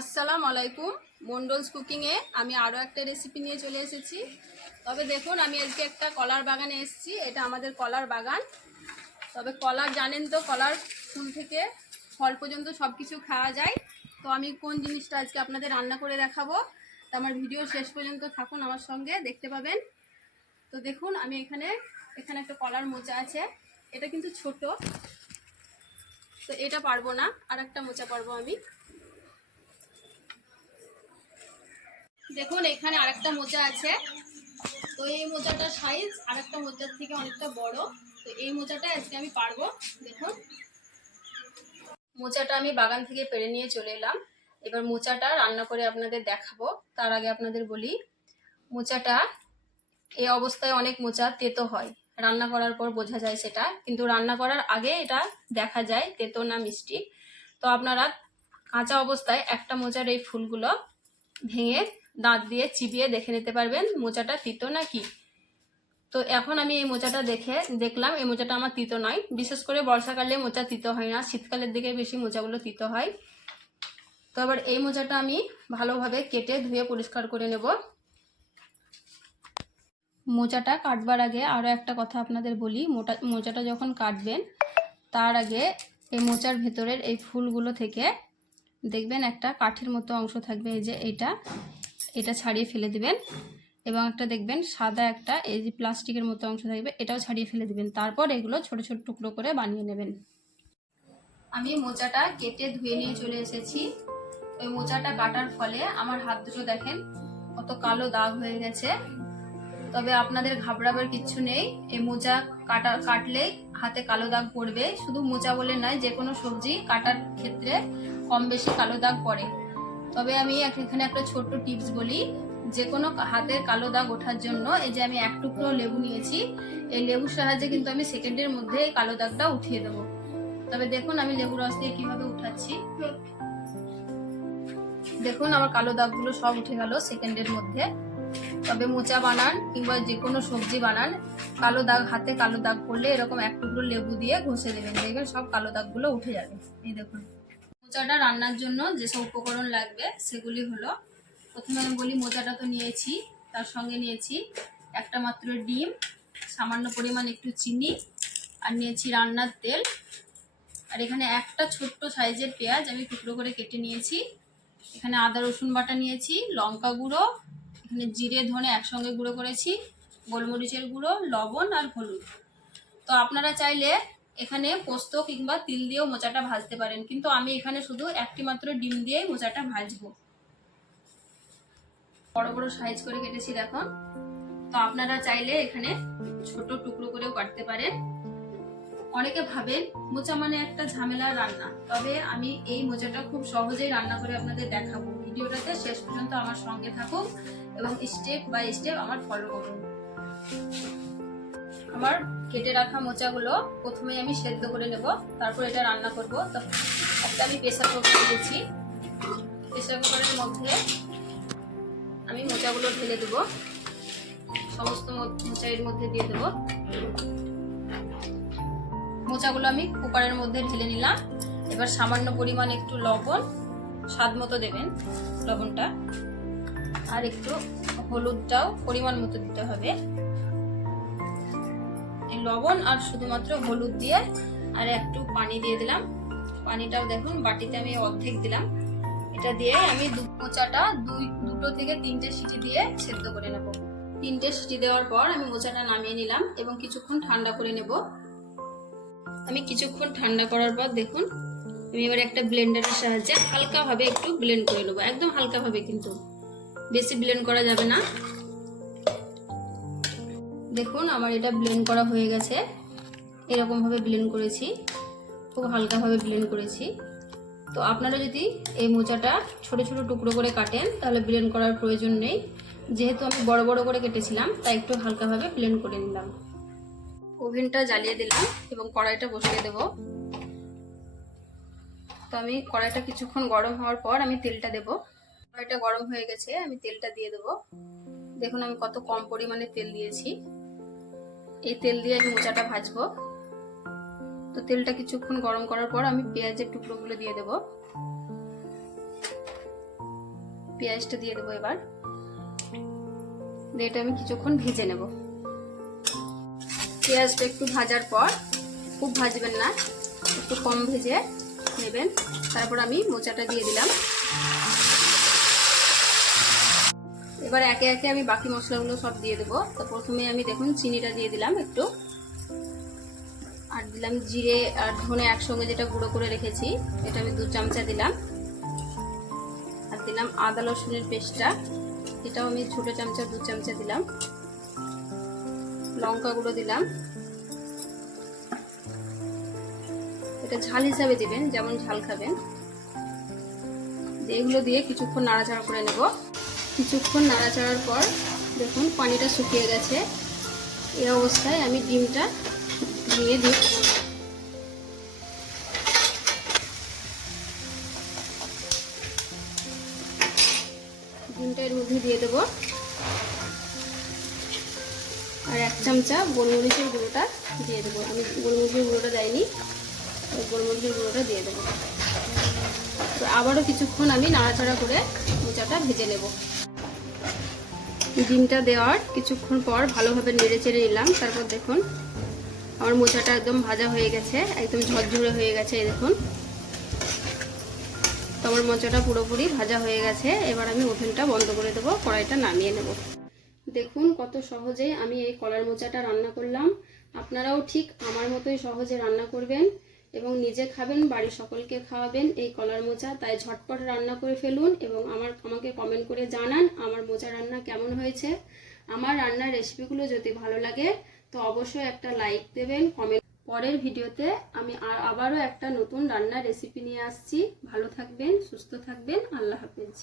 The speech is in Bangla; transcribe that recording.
আসসালামু আলাইকুম। মন্ডলস কুকিংয়ে আমি আরও একটা রেসিপি নিয়ে চলে এসেছি। তবে দেখুন, আমি আজকে একটা কলার বাগানে এসেছি। এটা আমাদের কলার বাগান। তবে কলার, জানেন তো, কলার ফুল থেকে ফল পর্যন্ত সব কিছু খাওয়া যায়। তো আমি কোন জিনিসটা আজকে আপনাদের রান্না করে দেখাবো, তো আমার ভিডিও শেষ পর্যন্ত থাকুন আমার সঙ্গে, দেখতে পাবেন। তো দেখুন, আমি এখানে এখানে একটা কলার মোচা আছে। এটা কিন্তু ছোট, তো এটা পারব না। আর একটা মোচা পারব আমি। দেখুন, এখানে আরেকটা মোজা আছে। তো এই মোজাটার সাইজ আরেকটা মোজার থেকে অনেকটা বড়। তো এই মোজাটা আজকে আমি পারব। দেখুন। মোচাটা আমি বাগান থেকে পেরে নিয়ে চলে এলাম। এবার মোচাটা রান্না করে আপনাদের দেখাবো। তার আগে আপনাদের বলি মোচাটা এই অবস্থায় অনেক মোচা তেতো হয়। রান্না করার পর বোঝা যায় সেটা। কিন্তু রান্না করার আগে এটা দেখা যায়, তেতো না মিষ্টি। তো আপনারা কাঁচা অবস্থায় একটা মোচার এই ফুলগুলো ভেঙে দাঁত দিয়ে চিবিয়ে দেখে নিতে পারবেন মোচাটা তিতো না কি তো এখন আমি এই মোচাটা দেখে দেখলাম, এই মোচাটা আমার তিতো নয়। বিশেষ করে বর্ষাকালে মোচা তিতো হয় না, শীতকালের দিকে বেশি মোচাগুলো তিতো হয়। তো আবার এই মোচাটা আমি ভালোভাবে কেটে ধুয়ে পরিষ্কার করে নেব। মোচাটা কাটবার আগে আরও একটা কথা আপনাদের বলি, মোটা, মোচাটা যখন কাটবেন, তার আগে এই মোচার ভেতরের এই ফুলগুলো থেকে দেখবেন একটা কাঠের মতো অংশ থাকবে, এই যে এটা এটা ছাড়িয়ে ফেলে দিবেন। এবং একটা দেখবেন সাদা একটা, এই যে প্লাস্টিকের মতো অংশ থাকবে, এটাও ছাড়িয়ে ফেলে দিবেন। তারপর এগুলো ছোট ছোট টুকরো করে বানিয়ে নেবেন। আমি মোচাটা কেটে ধুয়ে নিয়ে চলে এসেছি। ওই মোচাটা কাটার ফলে আমার হাত দুটো দেখেন কত কালো দাগ হয়ে গেছে। তবে আপনাদের ঘাবড়াবার কিচ্ছু নেই। এই মোচা কাটা কাটলেই হাতে কালো দাগ পড়বে। শুধু মোচা বলে নয় যে কোনো সবজি কাটার ক্ষেত্রে কম বেশি কালো দাগ পড়ে। তবে আমি এখানে একটা ছোট্ট টিপস বলি, যে কোনো হাতের কালো দাগ ওঠার জন্য এই যে আমি এক টুকরো লেবু নিয়েছি, এই লেবুর সাহায্যে কিন্তু আমি সেকেন্ডের মধ্যে এই কালো দাগটা উঠিয়ে দেবো। তবে দেখুন আমি লেবু রস দিয়ে কীভাবে উঠাচ্ছি। দেখুন আমার কালো দাগগুলো সব উঠে গেল সেকেন্ডের মধ্যে। তবে মোচা বানান কিংবা যে কোনো সবজি বানান, কালো দাগ, হাতে কালো দাগ পড়লে এরকম এক টুকরো লেবু দিয়ে ঘষে দেবেন। দেখবেন সব কালো দাগগুলো উঠে যাবে। এই দেখুন। মোচাটা রান্নার জন্য যেসব উপকরণ লাগবে, সেগুলি হলো, প্রথমে আমি বলি মোচাটা তো নিয়েছি, তার সঙ্গে নিয়েছি একটা মাত্র ডিম, সামান্য পরিমাণ একটু চিনি, আর নিয়েছি রান্নার তেল। আর এখানে একটা ছোট্ট সাইজের পেঁয়াজ আমি টুকরো করে কেটে নিয়েছি। এখানে আদা, রসুন বাটা নিয়েছি, লঙ্কা গুঁড়ো, এখানে জিরে, ধনে একসঙ্গে গুঁড়ো করেছি, গোলমরিচের গুঁড়ো, লবণ আর হলুদ। তো আপনারা চাইলে এখানে পোস্ত কিংবা তিল দিয়েও মোচাটা ভাজতে পারেন। কিন্তু আমি এখানে শুধু একটি মাত্র ডিম দিয়েই মোচাটা ভাজবো। বড় বড় সাইজ করে কেটেছি দেখুন। তো আপনারা চাইলে এখানে ছোট টুকরো করেও কাটতে পারেন। অনেকে ভাবেন মোচা মানে একটা ঝামেলার রান্না। তবে আমি এই মোচাটা খুব সহজেই রান্না করে আপনাদের দেখাবো। ভিডিওটাতে শেষ পর্যন্ত আমার সঙ্গে থাকুন এবং স্টেপ বাই স্টেপ আমার ফলো করুন। আমার কেটে রাখা মোচাগুলো প্রথমে আমি সেদ্ধ করে নেব, তারপর এটা রান্না করব। তো একটা আমি প্রেসার কুকার দিয়েছি। প্রেশার কুকারের মধ্যে আমি মোচাগুলো ঢেলে দেব। সমস্ত মো- মোচা এর মধ্যে দিয়ে দেব। মোচাগুলো আমি কুকারের মধ্যে ঢেলে নিলাম। এবার সামান্য পরিমাণ একটু লবণ স্বাদ মতো দেবেন লবণটা। আর একটু হলুদটাও পরিমাণ মতো দিতে হবে। লবণ আর শুধুমাত্র হলুদ দিয়ে আর একটু পানি দিয়ে দিলাম। পানিটাও দেখুন, বাটিতে আমি অর্ধেক দিলাম। এটা দিয়ে আমি দু মোচাটা দুই, দুটো থেকে তিনটে সিটি দিয়ে সেদ্ধ করে নেব। তিনটে সিটি দেওয়ার পর আমি মোচাটা নামিয়ে নিলাম এবং কিছুক্ষণ ঠান্ডা করে নেব। আমি কিছুক্ষণ ঠান্ডা করার পর দেখুন, আমি এবার একটা ব্লেন্ডারের সাহায্যে হালকাভাবে একটু ব্লেন্ড করে নেব। একদম হালকাভাবে কিন্তু। বেশি ব্লেন্ড করা যাবে না। দেখুন, আমার এটা ব্লেন্ড করা হয়ে গেছে। এরকমভাবে ব্লেন্ড করেছি। খুব হালকাভাবে ব্লেন্ড করেছি। তো আপনারা যদি এই মোচাটা ছোট ছোট টুকরো করে কাটেন, তাহলে ব্লেন্ড করার প্রয়োজন নেই। যেহেতু আমি বড় বড় করে কেটেছিলাম, তাই একটু হালকাভাবে ব্লেন্ড করে নিলাম। ওভেনটা জ্বালিয়ে দিলাম এবং কড়াইটা বসিয়ে দেব। তো আমি কড়াইটা কিছুক্ষণ গরম হওয়ার পর আমি তেলটা দেব। কড়াইটা গরম হয়ে গেছে, আমি তেলটা দিয়ে দেব। দেখুন, আমি কত কম পরিমাণে তেল দিয়েছি। এই তেল দিয়ে আমি মোচাটা ভাজবো। তো তেলটা কিছুক্ষণ গরম করার পর আমি পেঁয়াজের টুকরোগুলো দিয়ে দেব। পেঁয়াজটা দিয়ে দেবো এবার। দিয়ে এটা আমি কিছুক্ষণ ভেজে নেব। পেঁয়াজটা একটু ভাজার পর খুব ভাজবেন না, একটু কম ভেজে নেবেন। তারপর আমি মোচাটা দিয়ে দিলাম। এবার একে একে আমি বাকি মশলাগুলো সব দিয়ে দেবো। তো প্রথমে আমি দেখুন, চিনিটা দিয়ে দিলাম একটু। আর দিলাম জিরে আর ধনে একসঙ্গে যেটা গুঁড়ো করে রেখেছি, এটা আমি দু চামচা দিলাম। আর দিলাম আদা রসুনের পেস্টটা, এটাও আমি ছোটো চামচা, দু চামচা দিলাম। লঙ্কা গুঁড়ো দিলাম। এটা ঝাল হিসাবে দিবেন, যেমন ঝাল খাবেন। এগুলো দিয়ে কিছুক্ষণ নাড়াচাড়া করে নেব। কিছুক্ষণ নাড়াচাড়ার পর দেখুন পানিটা শুকিয়ে গেছে। এই অবস্থায় আমি ডিমটা দিয়ে দিই। ডিমটা এর মধ্যে দিয়ে দেবো। আর এক চামচা গোলমরিচের গুঁড়োটা দিয়ে দেবো। আমি গোলমরিচের গুঁড়োটা দেয়নি গোলমরিচের গুঁড়োটা দিয়ে দেবো। তো আবারও কিছুক্ষণ আমি নাড়াচাড়া করে মোচাটা ভেজে নেব। ডিমটা দেওয়ার কিছুক্ষণ পর ভালোভাবে নেড়ে চেড়ে নিলাম। তারপর দেখুন, আমার মোচাটা একদম ভাজা হয়ে গেছে, একদম ঝরঝরে হয়ে গেছে দেখুন। তো আমার মোচাটা পুরোপুরি ভাজা হয়ে গেছে, এবার আমি ওভেনটা বন্ধ করে দেবো, কড়াইটা নামিয়ে নেব। দেখুন কত সহজেই আমি এই কলার মোচাটা রান্না করলাম। আপনারাও ঠিক আমার মতোই সহজে রান্না করবেন। এবং নিজে খাবেন, বাড়ির সকলকে খাওয়াবেন, এই কলার মোচা তাই ঝটপট রান্না করে ফেলুন এবং আমার, আমাকে কমেন্ট করে জানান আমার মোচা রান্না কেমন হয়েছে। আমার রান্নার রেসিপিগুলো যদি ভালো লাগে, তো অবশ্যই একটা লাইক দেবেন কমেন্ট পরের ভিডিওতে আমি আর, আবারও একটা নতুন রান্নার রেসিপি নিয়ে আসছি। ভালো থাকবেন, সুস্থ থাকবেন, আল্লাহ হাফেজ।